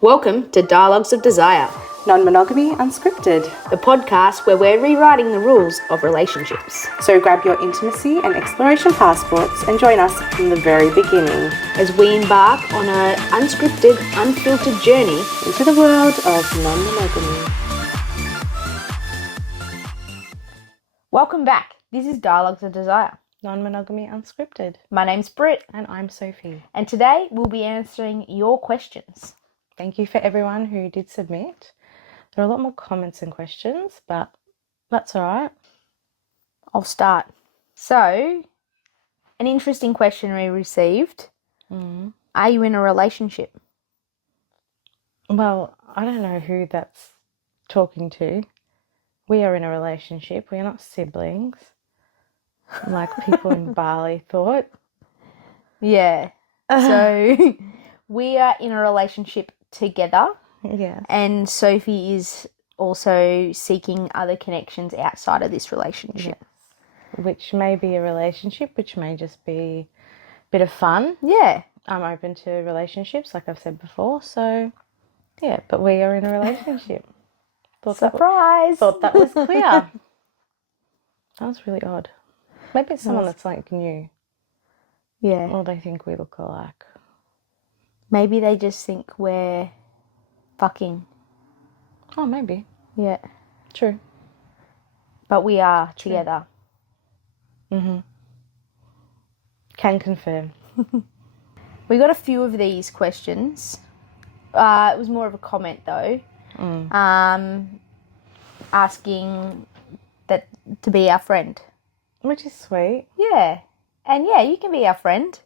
Welcome to Dialogues of Desire, Non-Monogamy Unscripted, the podcast where we're rewriting the rules of relationships. So grab your intimacy and exploration passports and join us from the very beginning as we embark on an unscripted, unfiltered journey into the world of non-monogamy. Welcome back. This is Dialogues of Desire. Non-Monogamy Unscripted. My name's Britt. And I'm Sophie. And today we'll be answering your questions. Thank you for everyone who did submit. There are a lot more comments and questions, but that's all right. I'll start. So, an interesting question we received. Are you in a relationship? Well, I don't know who that's talking to. We are in a relationship. We are not siblings, like people in Bali thought. Yeah. So, we are in a relationship together. Yeah. And Sophie is also seeking other connections outside of this relationship. Yes. Which may be a relationship, which may just be a bit of fun. Yeah. I'm open to relationships, like I've said before. So, yeah, but we are in a relationship. Surprise! Thought that was clear. That was really odd. Maybe it's someone that's like new. Yeah. Or they think we look alike. Maybe they just think we're fucking. Oh, maybe. Yeah. True. But we are together. Mm-hmm. Can confirm. We got a few of these questions. It was more of a comment though. Asking that to be our friend. Which is sweet. Yeah. And yeah, you can be our friend.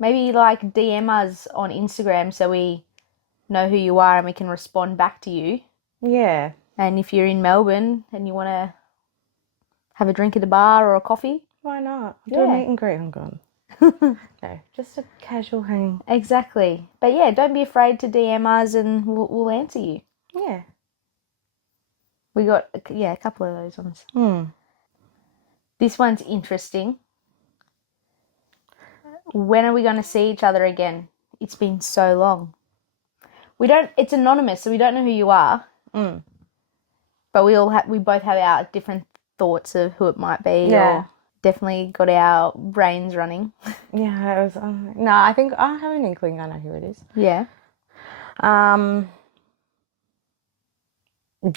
Maybe like DM us on Instagram so we know who you are and we can respond back to you. Yeah. And if you're in Melbourne and you want to have a drink at the bar or a coffee. Why not? Yeah. Do a meet and greet. I'm gone. No, just a casual hang. Exactly. But yeah, don't be afraid to DM us and we'll answer you. Yeah. We got, a couple of those ones. This one's interesting. When are we going to see each other again? It's been so long. It's anonymous, so we don't know who you are. But we both have our different thoughts of who it might be. Yeah. Or definitely got our brains running. Yeah, it was. No, I think I have an inkling. I know who it is. Yeah.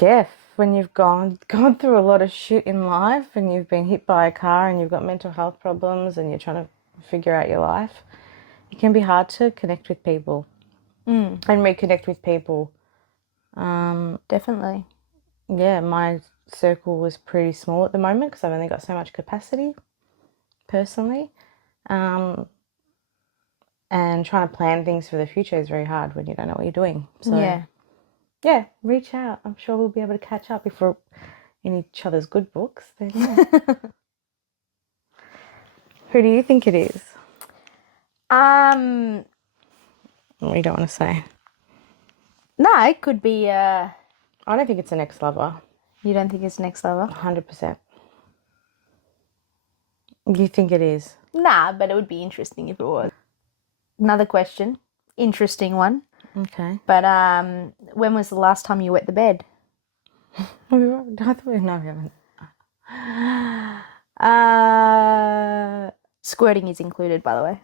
Yeah, when you've gone through a lot of shit in life and you've been hit by a car and you've got mental health problems and you're trying to figure out your life, it can be hard to connect with people and reconnect with people. Definitely. Yeah, my circle was pretty small at the moment because I've only got so much capacity personally. And trying to plan things for the future is very hard when you don't know what you're doing. So yeah, reach out. I'm sure we'll be able to catch up if we're in each other's good books. Then yeah. Who do you think it is? We don't want to say. No, it could be. I don't think it's an ex-lover. You don't think it's next lover? 100%. You think it is? Nah, but it would be interesting if it was. Another question. Interesting one. Okay. But when was the last time you wet the bed? No, we haven't. Squirting is included, by the way.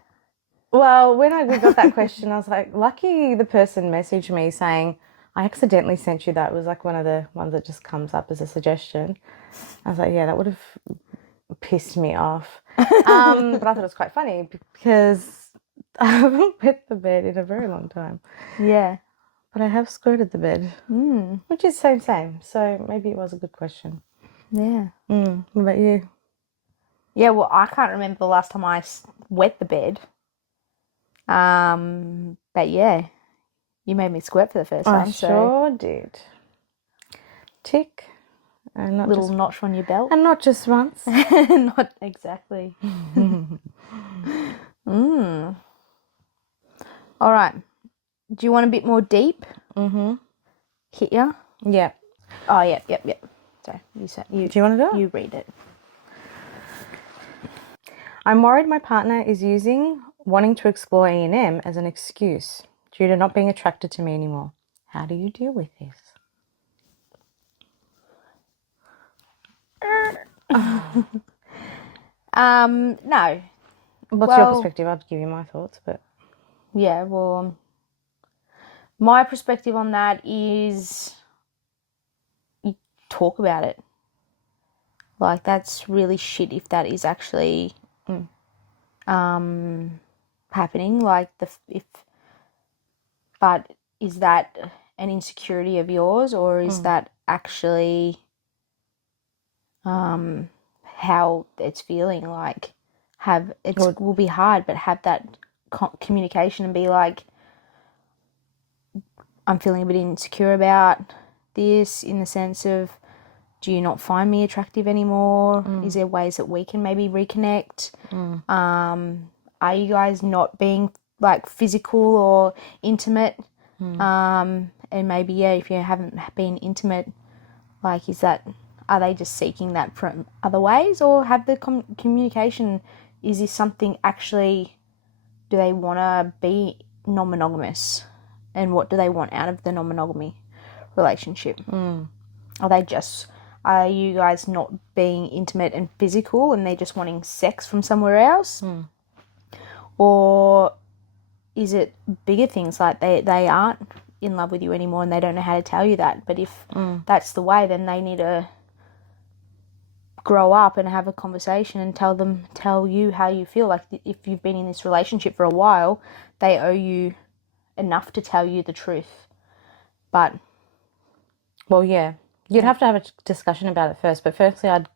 Well, when we got that question, I was like, lucky the person messaged me saying, I accidentally sent you that. It was like one of the ones that just comes up as a suggestion. I was like, yeah, that would have pissed me off. But I thought it was quite funny because I haven't wet the bed in a very long time. Yeah. But I have squirted the bed, which is same. So maybe it was a good question. Yeah. What about you? Yeah, well, I can't remember the last time I wet the bed. But yeah, you made me squirt for the first time. I sure did. Tick. And not little just, notch on your belt. And not just once. Not exactly. All right. Do you want a bit more deep? Hit ya? Yeah. Oh, yep. Sorry, Do you want to do it? You read it. I'm worried my partner is using wanting to explore E&M as an excuse due to not being attracted to me anymore. How do you deal with this? No. What's your Well, perspective? I'd give you my thoughts, but yeah, well, my perspective on that is you talk about it. Like, that's really shit if that is actually happening. Like, but is that an insecurity of yours, or is that actually how it's feeling? Like, will be hard, but have that communication and be like, I'm feeling a bit insecure about this, in the sense of, do you not find me attractive anymore? Is there ways that we can maybe reconnect? Are you guys not being like physical or intimate? And maybe, yeah, if you haven't been intimate, like, are they just seeking that from other ways, or have the communication? Is this something actually, do they want to be non-monogamous, and what do they want out of the non-monogamy relationship? Are you guys not being intimate and physical, and they're just wanting sex from somewhere else? Or is it bigger things, like they aren't in love with you anymore and they don't know how to tell you that? But if that's the way, then they need to grow up and have a conversation and tell you how you feel. Like, if you've been in this relationship for a while, they owe you enough to tell you the truth. But, well, yeah, you'd have to have a discussion about it first. But firstly, I'd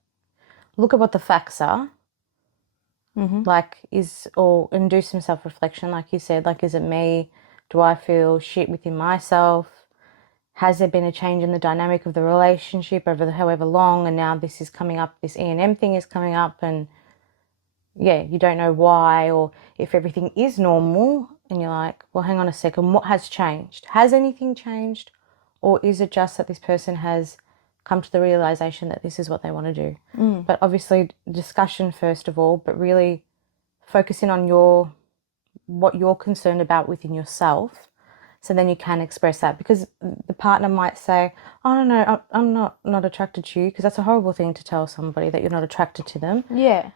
look at what the facts are. Like, and do some self-reflection, like you said. Like, is it me? Do I feel shit within myself? Has there been a change in the dynamic of the relationship over however long, and now this is coming up, this E&M thing is coming up, and yeah, you don't know why, or if everything is normal and you're like, well, hang on a second, what has changed? Has anything changed? Or is it just that this person has come to the realization that this is what they want to do? But obviously, discussion first of all, but really focusing on what you're concerned about within yourself. So then you can express that, because the partner might say, oh, no, I'm not attracted to you, because that's a horrible thing to tell somebody, that you're not attracted to them. yeah.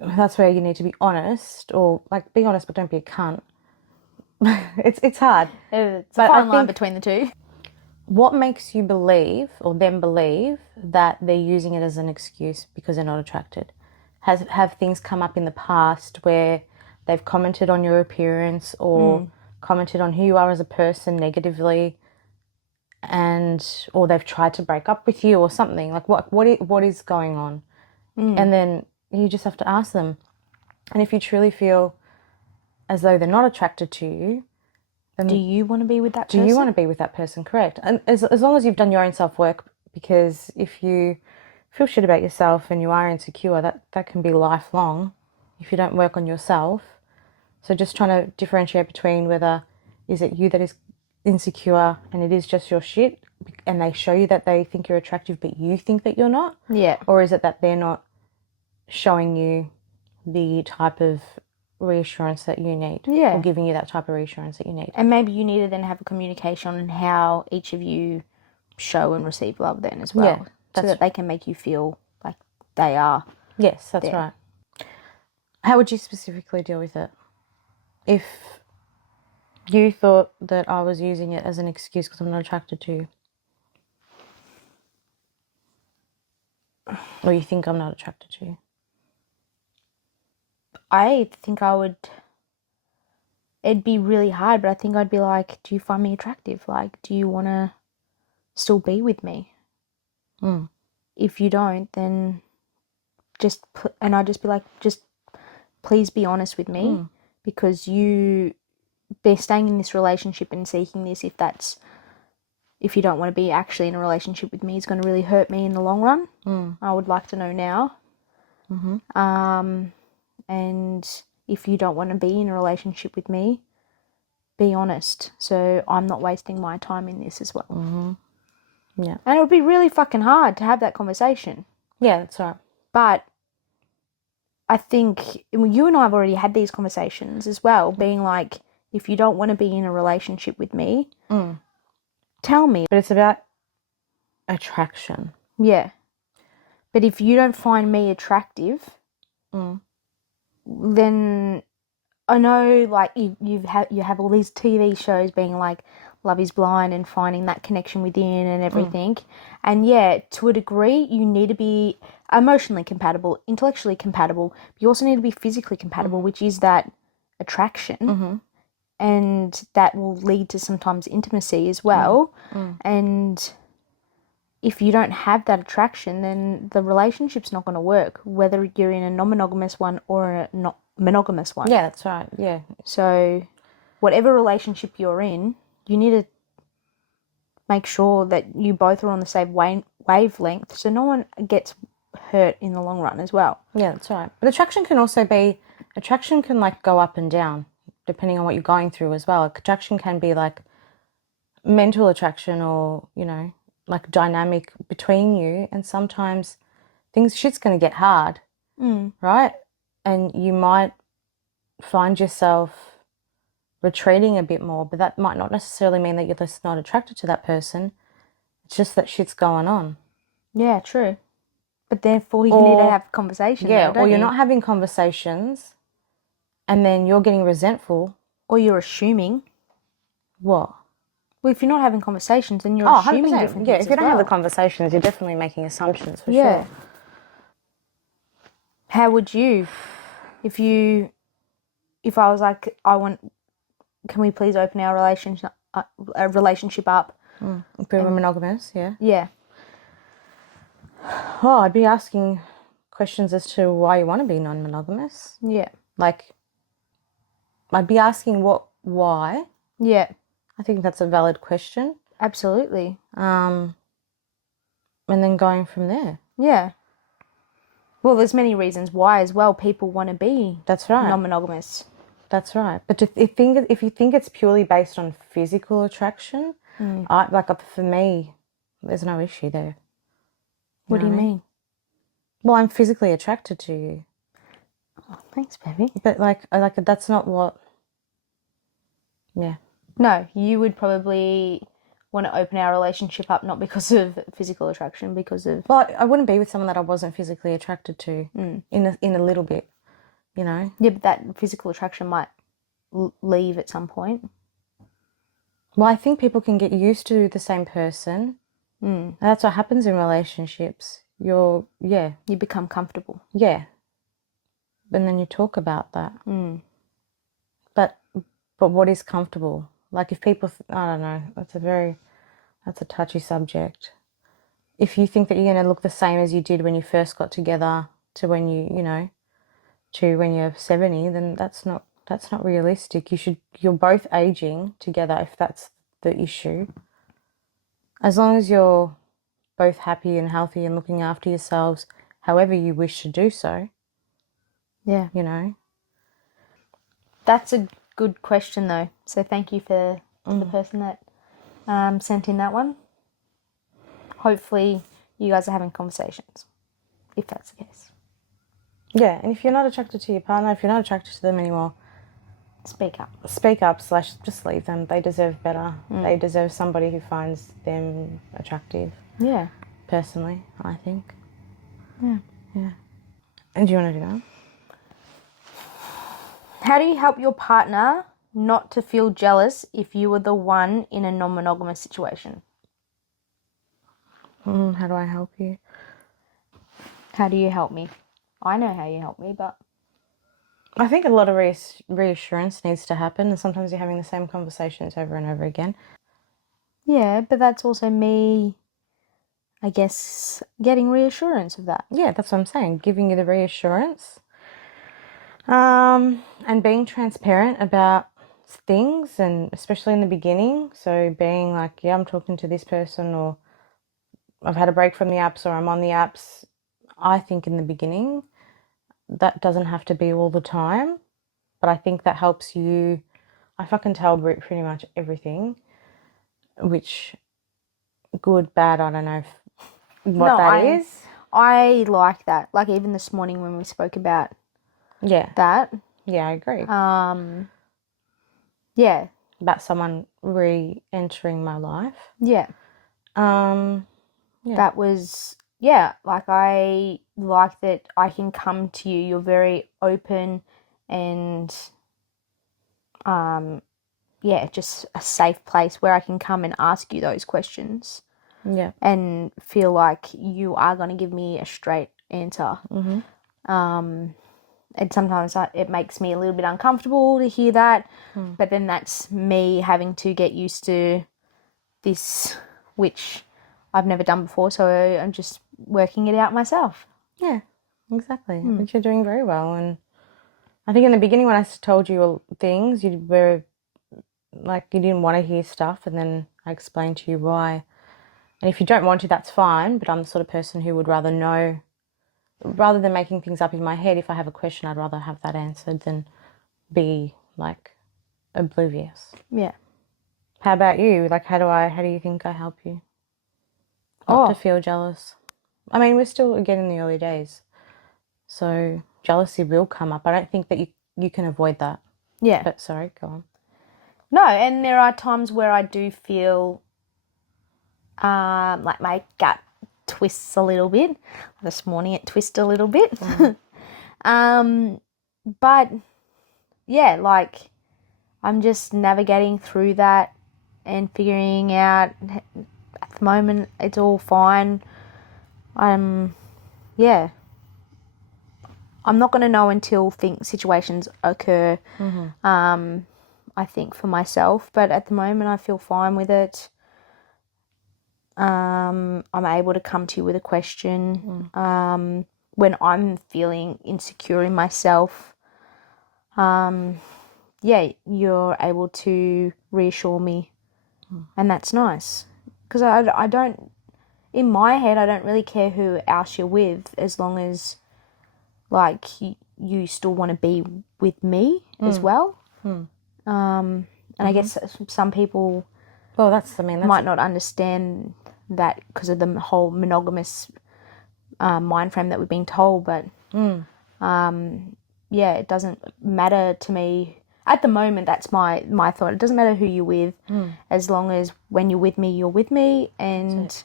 That's where you need to be honest, or like, be honest, but don't be a cunt. It's hard. It's a fine line between the two. What makes you believe, or them believe, that they're using it as an excuse because they're not attracted? Have things come up in the past where they've commented on your appearance, or commented on who you are as a person negatively, or they've tried to break up with you or something? Like, what is going on? And then you just have to ask them. And if you truly feel as though they're not attracted to you, then do you want to be with that person? Do you want to be with that person? Correct. And as long as you've done your own self-work, because if you feel shit about yourself and you are insecure, that can be lifelong if you don't work on yourself. So just trying to differentiate between whether is it you that is insecure and it is just your shit, and they show you that they think you're attractive but you think that you're not. Yeah. Or is it that they're not showing you the type of reassurance that you need, or giving you that type of reassurance that you need? And maybe you need to then have a communication on how each of you show and receive love then as well, so that they can make you feel like they are. Yes, that's right. How would you specifically deal with it if you thought that I was using it as an excuse because I'm not attracted to you, or you think I'm not attracted to you? I think it'd be really hard, but I think I'd be like, do you find me attractive? Like, do you want to still be with me? If you don't, then I'd just be like, just please be honest with me, because they're staying in this relationship and seeking this, if you don't want to be actually in a relationship with me, it's going to really hurt me in the long run. I would like to know now. And if you don't want to be in a relationship with me, be honest, so I'm not wasting my time in this as well. Yeah. And it would be really fucking hard to have that conversation. Yeah, that's right. But I think you and I have already had these conversations as well, being like, If you don't want to be in a relationship with me, tell me. But it's about attraction. Yeah. But if you don't find me attractive, then I know, like, you have all these TV shows being like Love is Blind and finding that connection within and everything. And yeah, to a degree, you need to be emotionally compatible, intellectually compatible, but you also need to be physically compatible, which is that attraction. And that will lead to sometimes intimacy as well. And if you don't have that attraction, then the relationship's not going to work, whether you're in a non-monogamous one or a not monogamous one. Yeah, that's right. Yeah. So whatever relationship you're in, you need to make sure that you both are on the same wavelength so no one gets hurt in the long run as well. Yeah, that's right. But attraction can like go up and down depending on what you're going through as well. Attraction can be like mental attraction or, you know, like dynamic between you, and sometimes shit's going to get hard, right? And you might find yourself retreating a bit more, but that might not necessarily mean that you're just not attracted to that person. It's just that shit's going on. Yeah, true. But therefore you need to have conversations. Yeah, though, or don't you're you? not having conversations and then you're getting resentful. Or you're assuming. What? Well, if you're not having conversations, then you're 100%. assuming different Yeah, things if you as don't have the well. conversations, you're definitely making assumptions for Yeah. sure. How would you, if I was like, can we please open our relationship up? If we were monogamous, yeah. Yeah. Oh, I'd be asking questions as to why you want to be non-monogamous. Yeah. Like, I'd be asking why. Yeah. I think that's a valid question. Absolutely. And then going from there. Yeah. Well, there's many reasons why as well people want to be That's right. non-monogamous. That's right. But if you think it's purely based on physical attraction, for me, there's no issue there. What do you mean? Well, I'm physically attracted to you. Oh, thanks, baby. But that's not what. Yeah. No, you would probably want to open our relationship up not because of physical attraction, because of... Well, I wouldn't be with someone that I wasn't physically attracted to in a little bit, you know? Yeah, but that physical attraction might leave at some point. Well, I think people can get used to the same person. And that's what happens in relationships. You become comfortable. Yeah. And then you talk about that. But what is comfortable? Like if people, I don't know, that's a touchy subject. If you think that you're going to look the same as you did when you first got together to when to when you're 70, then that's not realistic. You're both aging together if that's the issue. As long as you're both happy and healthy and looking after yourselves however you wish to do so. Yeah. You know? That's a good question though. So thank you for the person that sent in that one. Hopefully you guys are having conversations, if that's the case. Yeah, and if you're not attracted to your partner, if you're not attracted to them anymore, speak up. / just leave them. They deserve better. They deserve somebody who finds them attractive. Yeah. Personally, I think. Yeah. Yeah. And do you want to do that? How do you help your partner not to feel jealous if you were the one in a non-monogamous situation? How do I help you? How do you help me? I know how you help me, but... I think a lot of reassurance needs to happen, and sometimes you're having the same conversations over and over again. Yeah, but that's also me, I guess, getting reassurance of that. Yeah, that's what I'm saying. Giving you the reassurance. And being transparent about things, and especially in the beginning. So being like, yeah, I'm talking to this person, or I've had a break from the apps, or I'm on the apps. I think in the beginning, that doesn't have to be all the time, but I think that helps you. I fucking tell Brit pretty much everything, which good, bad, I don't know that is. I like that. Like even this morning when we spoke about that. Yeah, I agree. Yeah. about someone re-entering my life. Yeah. Yeah. That was, yeah, like I like that I can come to you. You're very open and, yeah, just a safe place where I can come and ask you those questions Yeah. and feel like you are going to give me a straight answer. And sometimes it makes me a little bit uncomfortable to hear that, but then that's me having to get used to this, which I've never done before, so I'm just working it out myself. Yeah, exactly. Which you're doing very well. And I think in the beginning when I told you things, you were like, you didn't want to hear stuff, and then I explained to you why. And if you don't want to, that's fine, but I'm the sort of person who would rather know, rather than making things up in my head, if I have a question, I'd rather have that answered than be like oblivious. Yeah. How about you? Like, how do you think I help you not to feel jealous? I mean, we're still, again, in the early days, so jealousy will come up. I don't think that you can avoid that. Yeah. But sorry, go on. No, and there are times where I do feel like my gut twists a little bit. This morning it twisted a little bit. But yeah, like I'm just navigating through that and figuring out at the moment it's all fine. Yeah. I'm not going to know until situations occur, I think, for myself. But at the moment, I feel fine with it. I'm able to come to you with a question when I'm feeling insecure in myself. Yeah, you're able to reassure me. And that's nice. Because I don't, in my head, I don't really care who else you're with as long as, like, you still want to be with me as well. And I guess some people Well, might not understand that because of the whole monogamous mind frame that we've been told. But yeah, it doesn't matter to me at the moment. That's my thought. It doesn't matter who you're with, as long as when you're with me, and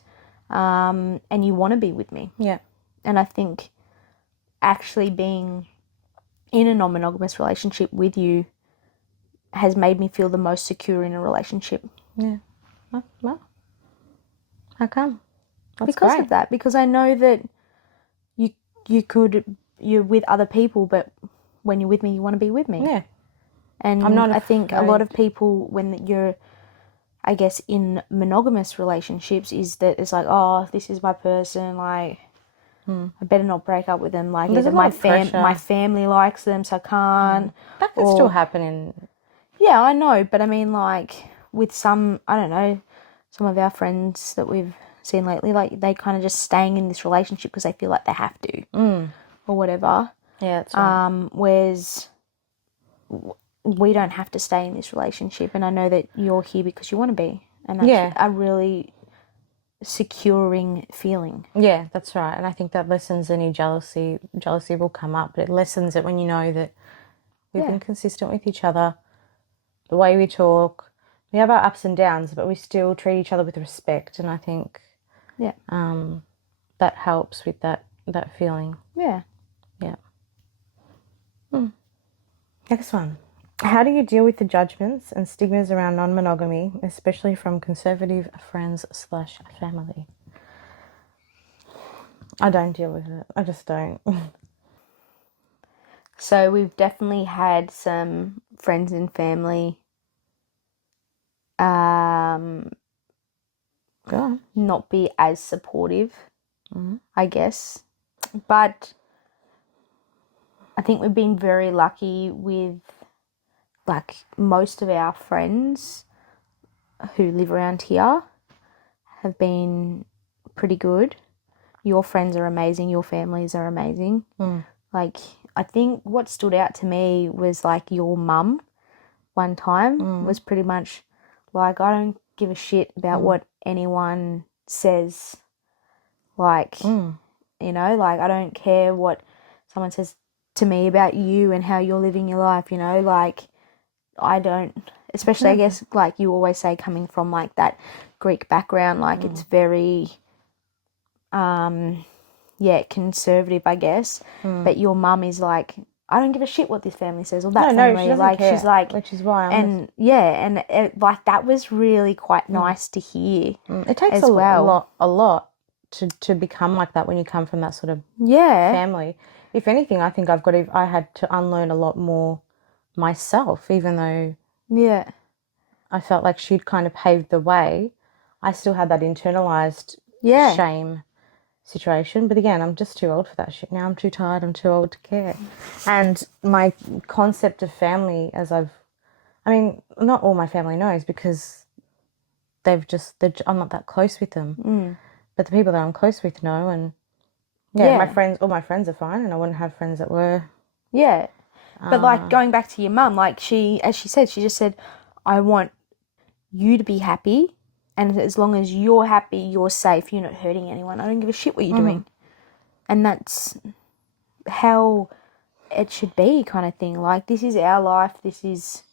you want to be with me. Yeah. And I think actually being in a non-monogamous relationship with you has made me feel the most secure in a relationship. Yeah. Well, how come? That's Because great. of that, because I know that you're with other people, but when you're with me, you want to be with me. Yeah. And I'm not I think a lot of afraid. people, when you're, I guess, in monogamous relationships, is that it's like, oh, this is my person, like, I better not break up with them. Like, There's either a lot of pressure. my family likes them, so I can't. That can still happen in... Yeah, I know, but I mean, like, with some, I don't know, some of our friends that we've seen lately, like, they kind of just staying in this relationship because they feel like they have to, or whatever. Yeah, that's right. Whereas we don't have to stay in this relationship, and I know that you're here because you want to be, and that's a really securing feeling. Yeah, that's right. And I think that lessens any jealousy. Jealousy will come up, but it lessens it when you know that we've been consistent with each other, the way we talk. We have our ups and downs, but we still treat each other with respect. And I think that helps with that feeling. Yeah. Yeah. Next one. How do you deal with the judgments and stigmas around non-monogamy, especially from conservative friends/family? I don't deal with it. I just don't. So we've definitely had some friends and family not be as supportive, I guess. But I think we've been very lucky with, like, most of our friends who live around here have been pretty good. Your friends are amazing. Your families are amazing. Like, I think what stood out to me was, like, your mum one time was pretty much like, I don't give a shit about what anyone says. Like, you know, like, I don't care what someone says to me about you and how you're living your life, you know, like, I don't especially I guess like you always say coming from like that Greek background, like it's very conservative, I guess. But your mum is like, I don't give a shit what this family says or that family. No, she doesn't like care. she's like, which is why like that was really quite nice to hear. It takes as a well. lot to become like that when you come from that sort of Yeah, family. If anything, I think I had to unlearn a lot more myself, even though yeah, I felt like she'd kind of paved the way. I still had that internalized yeah, shame situation. But again, I'm just too old for that shit now. I'm too tired. I'm too old to care. And my concept of family, not all my family knows because I'm not that close with them. But the people that I'm close with know, and all my friends are fine, and I wouldn't have friends that were. yeah. But like going back to your mum, like as she said, she just said, I want you to be happy, and as long as you're happy, you're safe, you're not hurting anyone. I don't give a shit what you're doing. And that's how it should be, kind of thing. Like, this is our life, this is...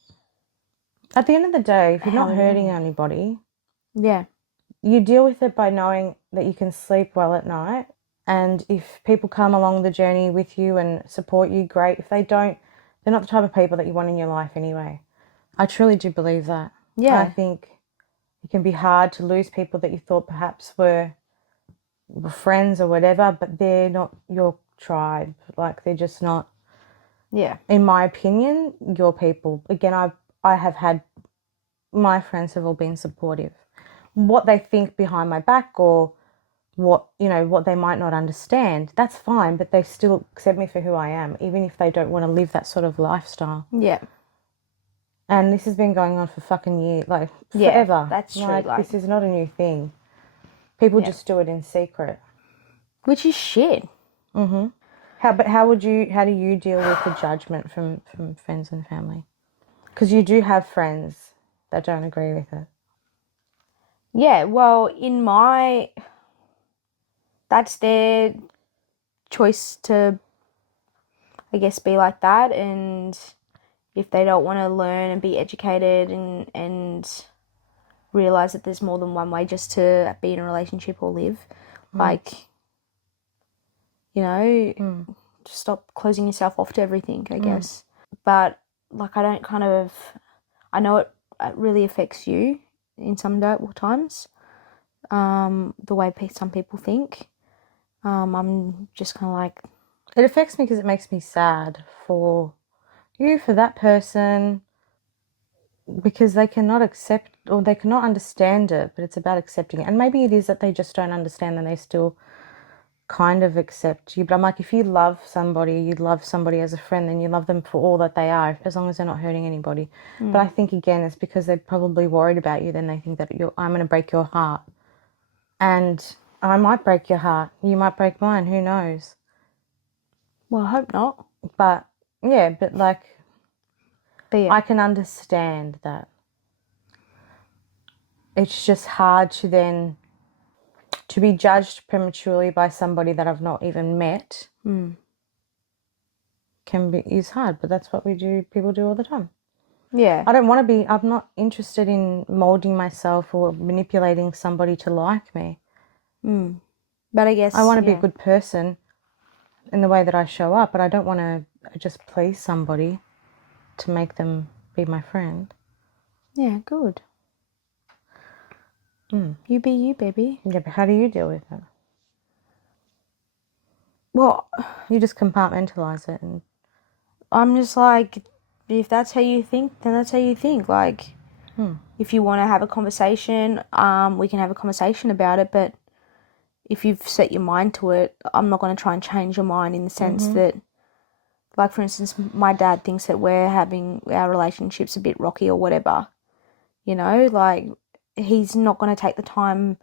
At the end of the day, if you're How not it hurting is. anybody, Yeah, you deal with it by knowing that you can sleep well at night. And if people come along the journey with you and support you, great. If they don't, they're not the type of people that you want in your life anyway. I truly do believe that. yeah, I think it can be hard to lose people that you thought perhaps were friends or whatever, but they're not your tribe. Like, they're just not, yeah, in my opinion, your people. Again, I have had, my friends have all been supportive. What they think behind my back or what they might not understand, that's fine, but they still accept me for who I am, even if they don't want to live that sort of lifestyle. yeah. And this has been going on for fucking years, like Yeah, forever. that's true, Like, like- this is not a new thing. People Yeah. just do it in secret. Which is shit. How do you deal with the judgment from friends and family? Because you do have friends that don't agree with it. Yeah, well, that's their choice to, I guess, be like that. And if they don't want to learn and be educated and realize that there's more than one way just to be in a relationship or live, like, just stop closing yourself off to everything, I guess. But like, I know it really affects you in some times, the way some people think. I'm just kind of like, It affects me because it makes me sad for you, for that person, because they cannot accept or they cannot understand it, but it's about accepting it. And maybe it is that they just don't understand and they still kind of accept you. But I'm like, if you love somebody, you love somebody as a friend, then you love them for all that they are, as long as they're not hurting anybody. But I think, again, it's because they're probably worried about you, then they think that I'm going to break your heart. And I might break your heart. You might break mine. Who knows? well, I hope not. But, yeah, but like, But yeah, I can understand that. It's just hard to be judged prematurely by somebody that I've not even met. Is hard, but that's what people do all the time. yeah, I'm not interested in molding myself or manipulating somebody to like me. but I guess I want to be a good person in the way that I show up, but I don't want to just please somebody to make them be my friend. Yeah, good. You be you, baby. Yeah, but how do you deal with it? Well, You just compartmentalize it and I'm just like, if that's how you think, then that's how you think. Like, if you want to have a conversation, we can have a conversation about it. But if you've set your mind to it, I'm not going to try and change your mind in the sense that, like, for instance, my dad thinks that we're having our relationship's a bit rocky or whatever. Like, he's not going to take the time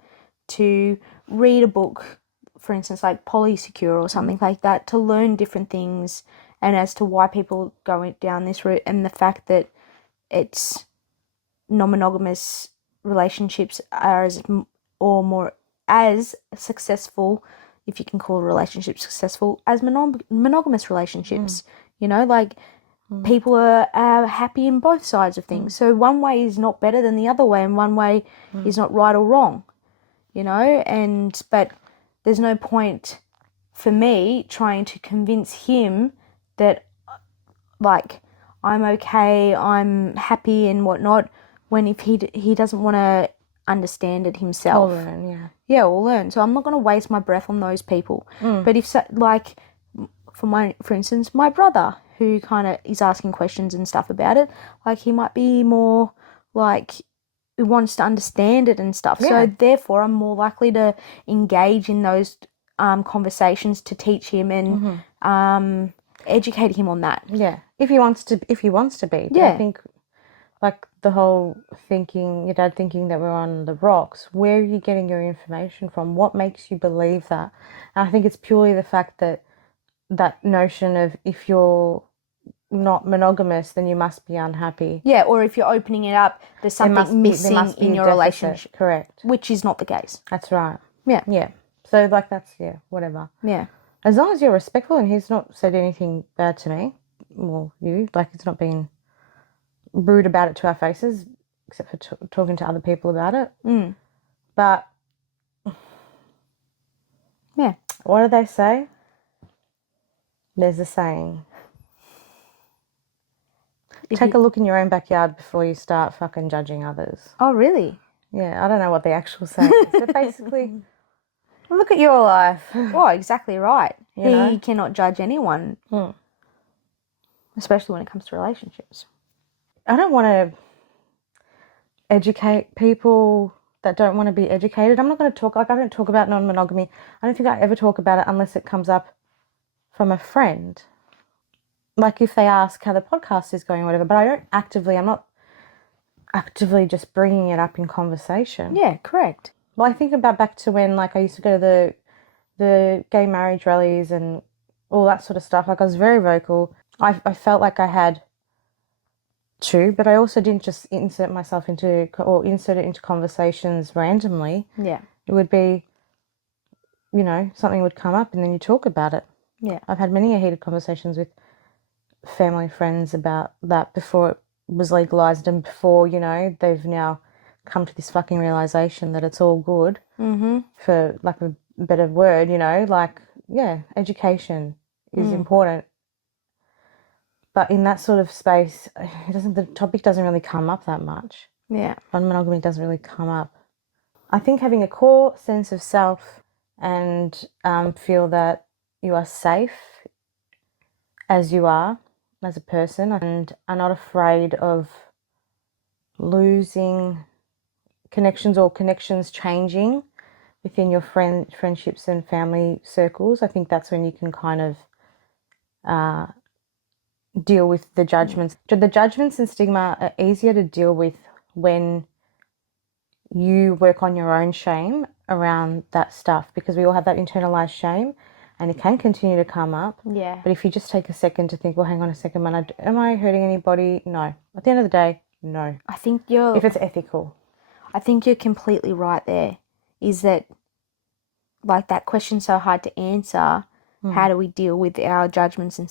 to read a book, for instance, like Polysecure or something like that, to learn different things and as to why people go down this route, and the fact that it's non-monogamous relationships are as successful, if you can call a relationship successful, as monogamous relationships. Like, people are happy in both sides of things. So one way is not better than the other way, and one way is not right or wrong, you know. But there's no point for me trying to convince him that, like, I'm okay, I'm happy and whatnot, when if he doesn't want to understand it himself. Or learn, yeah. Yeah, or learn. So I'm not going to waste my breath on those people. But if, like, for instance, my brother, who kind of is asking questions and stuff about it, like, he might be more, like, who wants to understand it and stuff. Yeah. So therefore, I'm more likely to engage in those conversations to teach him and educate him on that. Yeah, if he wants to be. But Yeah. I think, like, the whole thinking, your dad thinking that we're on the rocks, where are you getting your information from? What makes you believe that? And I think it's purely the fact that notion of, if you're not monogamous, then you must be unhappy. Yeah, or if you're opening it up, there's something missing in a your deficit. relationship. Correct. Which is not the case. That's right. Yeah. Yeah. So, like, that's, yeah, whatever. Yeah. As long as you're respectful and he's not said anything bad to me, well, like, it's not been rude about it to our faces, except for talking to other people about it. But, yeah, what do they say? There's a saying. Take a look in your own backyard before you start fucking judging others. Oh, really? Yeah, I don't know what the actual saying is. So basically, look at your life. Oh, exactly right. You know? He cannot judge anyone, especially when it comes to relationships. I don't want to educate people that don't want to be educated. I'm not going to talk, like, I don't talk about non-monogamy. I don't think I ever talk about it unless it comes up from a friend. Like, if they ask how the podcast is going or whatever, but I'm not actively just bringing it up in conversation. Yeah, correct. Well, I think about back to when, like, I used to go to the gay marriage rallies and all that sort of stuff. Like, I was very vocal. I felt like I had to, but I also didn't just insert it into conversations randomly. Yeah. It would be, you know, something would come up and then you talk about it. Yeah. I've had many heated conversations with family friends about that before it was legalised and before, you know, they've now come to this fucking realisation that it's all good, for lack of a better word, you know, like, yeah, education is important. But in that sort of space, the topic doesn't really come up that much. Yeah. Non-monogamy doesn't really come up. I think having a core sense of self and feel that you are safe as you are, as a person, and are not afraid of losing connections or connections changing within your friendships and family circles. I think that's when you can kind of deal with the judgments. The judgments and stigma are easier to deal with when you work on your own shame around that stuff, because we all have that internalized shame. And it can continue to come up. Yeah. But if you just take a second to think, well, hang on a second, man, am I hurting anybody? No. At the end of the day, no. I think if it's ethical. I think you're completely right there. Is that, like, that question's so hard to answer. How do we deal with our judgments and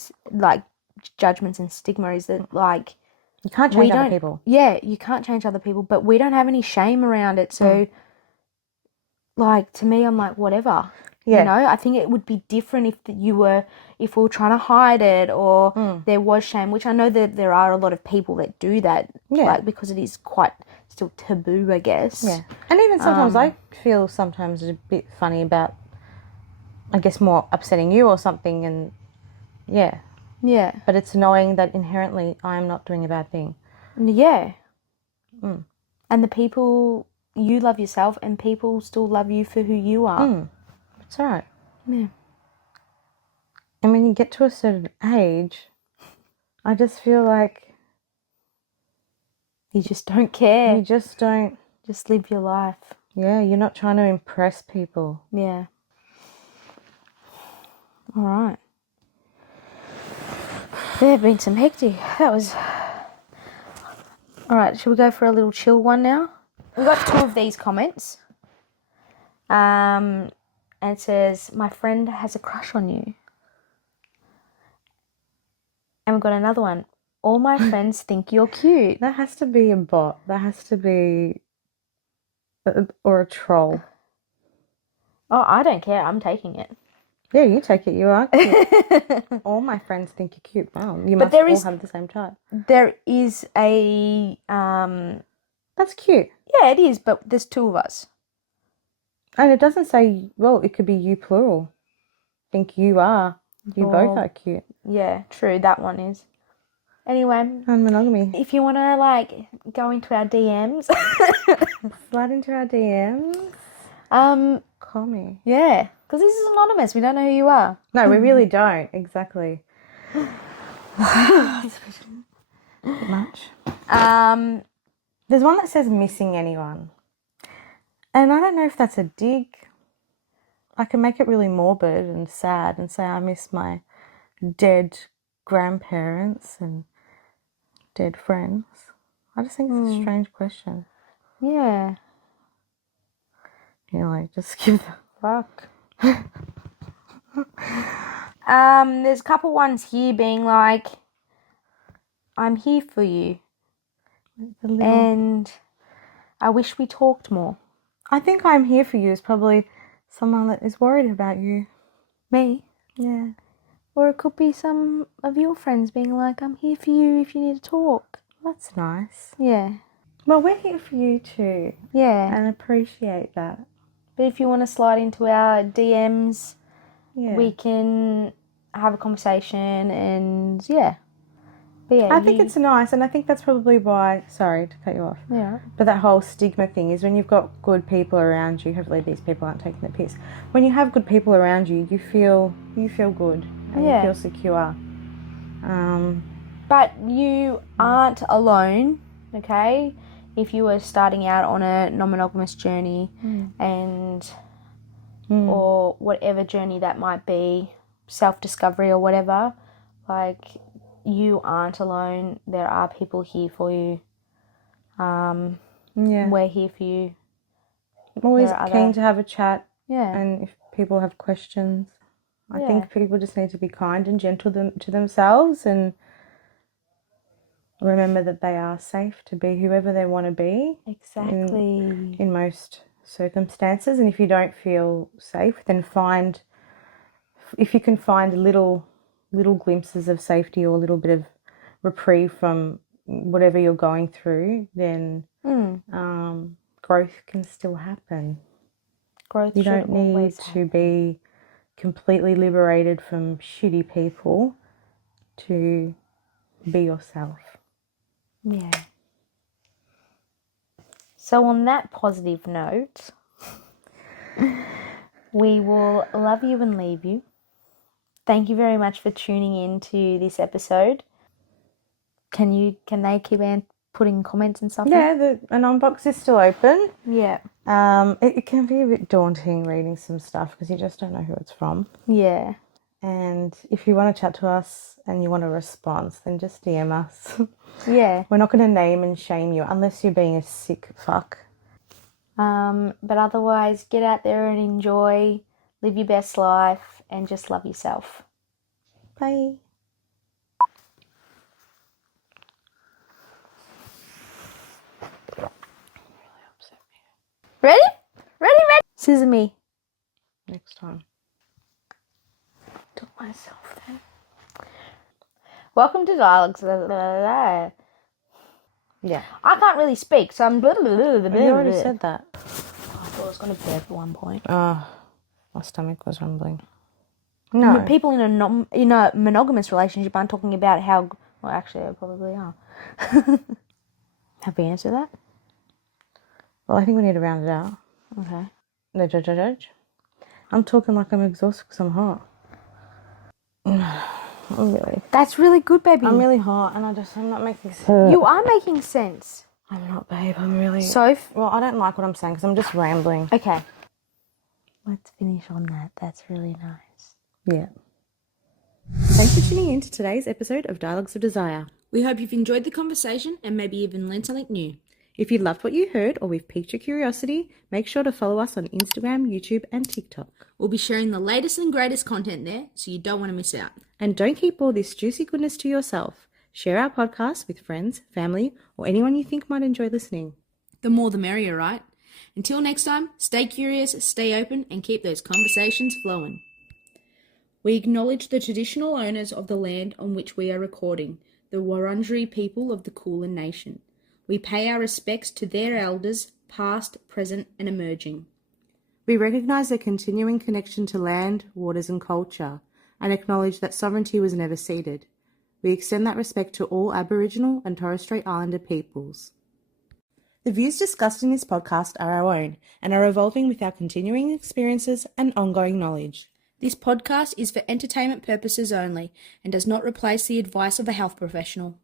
stigma? Is that, like, you can't change other people. Yeah, you can't change other people, but we don't have any shame around it. So, like, to me, I'm like, whatever. Yeah. You know, I think it would be different if we were trying to hide it, or there was shame, which I know that there are a lot of people that do that, like, because it is quite still taboo, I guess. Yeah. And even sometimes I feel sometimes a bit funny about, I guess, more upsetting you or something, and yeah. Yeah. But it's knowing that inherently I'm not doing a bad thing. Yeah. And the people, you love yourself, and people still love you for who you are. It's all right. Yeah. And when you get to a certain age, I just feel like you just don't care. You just don't. Just live your life. Yeah, you're not trying to impress people. Yeah. All right. There have been some hectic. That was... All right, should we go for a little chill one now? We've got 2 of these comments. And it says, my friend has a crush on you. And we've got another one. All my friends think you're cute. That has to be a bot. That has to be... or a troll. Oh, I don't care. I'm taking it. Yeah, you take it. You are cute. All my friends think you're cute. Wow, you But must there all is- have the same type. There is a... That's cute. Yeah, it is, but there's 2 of us. And it doesn't say, well, it could be you plural. Think you are. You both are cute. Yeah, true. That one is. Anyway, Non-monogamy. if you want to, like, go into our DMs... Slide into our DMs. Call me. Yeah, because this is anonymous. We don't know who you are. No, we really don't. Exactly. Bit much. There's one that says missing anyone. And I don't know if that's a dig. I can make it really morbid and sad and say I miss my dead grandparents and dead friends. I just think it's a strange question. Yeah. You know, like, just give the Fuck. There's a couple ones here being like, I'm here for you. And I wish we talked more. I think I'm here for you is probably someone that is worried about you. Me? Yeah. Or it could be some of your friends being like, I'm here for you if you need to talk. That's nice. Yeah. Well, we're here for you too. Yeah. And appreciate that. But if you want to slide into our DMs, Yeah. we can have a conversation and yeah. But yeah, I think it's nice, and I think that's probably why, sorry to cut you off, Yeah. but that whole stigma thing is when you've got good people around you, hopefully these people aren't taking the piss, when you have good people around you, you feel good and Yeah. you feel secure. But you aren't alone, okay? If you were starting out on a non-monogamous journey and or whatever journey that might be, self-discovery or whatever, like, you aren't alone. There are people here for you. Yeah. We're here for you. I'm always there are keen other- to have a chat, Yeah. and if people have questions, I Yeah. think people just need to be kind and gentle to themselves and remember that they are safe to be whoever they want to be. Exactly. In most circumstances. And if you don't feel safe, then if you can find little glimpses of safety or a little bit of reprieve from whatever you're going through, then growth can still happen. Growth You should don't need always to be completely liberated from shitty people to be yourself. Yeah. So on that positive note, we will love you and leave you. Thank you very much for tuning in to this episode. Can they keep putting comments and stuff? Yeah, the unbox is still open. Yeah. It can be a bit daunting reading some stuff because you just don't know who it's from. Yeah. And if you want to chat to us and you want a response, then just DM us. Yeah. We're not going to name and shame you unless you're being a sick fuck. But otherwise, get out there and enjoy, live your best life, and just love yourself. Bye. Ready? Ready? Scissor me. Next time. Do it myself then. Welcome to Dialogues. Yeah. I can't really speak, so I'm. You already said that. I thought I was going to burp at one point. Oh, my stomach was rumbling. No. People in a monogamous relationship aren't talking about how. Well, actually, they probably are. Have we answered that? Well, I think we need to round it out. Okay. No, judge. I'm talking like I'm exhausted because I'm hot. I'm really. That's really good, baby. I'm really hot and I'm not making sense. You are making sense. I'm not, babe. I'm really. So, Well, I don't like what I'm saying because I'm just rambling. okay. Let's finish on that. That's really nice. Yeah. Thanks for tuning in to today's episode of Dialogues of Desire. We hope you've enjoyed the conversation and maybe even learned something new. If you loved what you heard or we've piqued your curiosity, make sure to follow us on Instagram, YouTube, and TikTok. We'll be sharing the latest and greatest content there, so you don't want to miss out. And don't keep all this juicy goodness to yourself. Share our podcast with friends, family, or anyone you think might enjoy listening. The more the merrier, right? Until next time, stay curious, stay open, and keep those conversations flowing. We acknowledge the traditional owners of the land on which we are recording, the Wurundjeri people of the Kulin Nation. We pay our respects to their elders, past, present, and emerging. We recognise their continuing connection to land, waters, and culture, and acknowledge that sovereignty was never ceded. We extend that respect to all Aboriginal and Torres Strait Islander peoples. The views discussed in this podcast are our own and are evolving with our continuing experiences and ongoing knowledge. This podcast is for entertainment purposes only and does not replace the advice of a health professional.